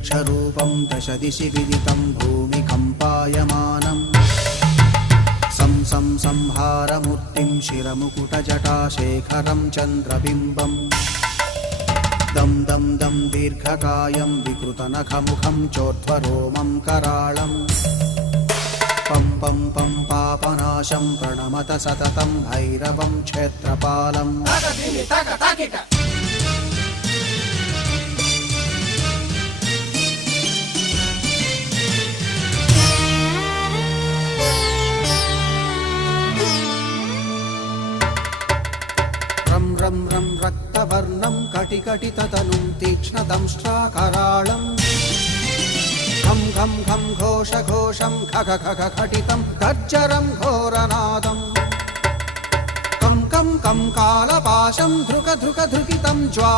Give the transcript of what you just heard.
दुर्भिक्षरूपं दशदिशि विदितं भूमिकम्पायमानम् संहारमूर्तिं शिरमुकुटजटाशेखरं चन्द्रबिम्बम् दं दं दं दीर्घकायं विकृतनखमुखं चोर्ध्वरोमं कराळम् पं पं पं पापनाशं प्रणमत सततं भैरवं क्षेत्रपालम् रं रं रं रक्तवर्णं कटिकटिततनुं तीक्ष्णदंष्ट्राकराळम् घं घं घं घोषघोषं खग खग खटितं गर्जरं घोरनादम् कं कं कं कालपाशं धृक धृक धृकितं ज्वा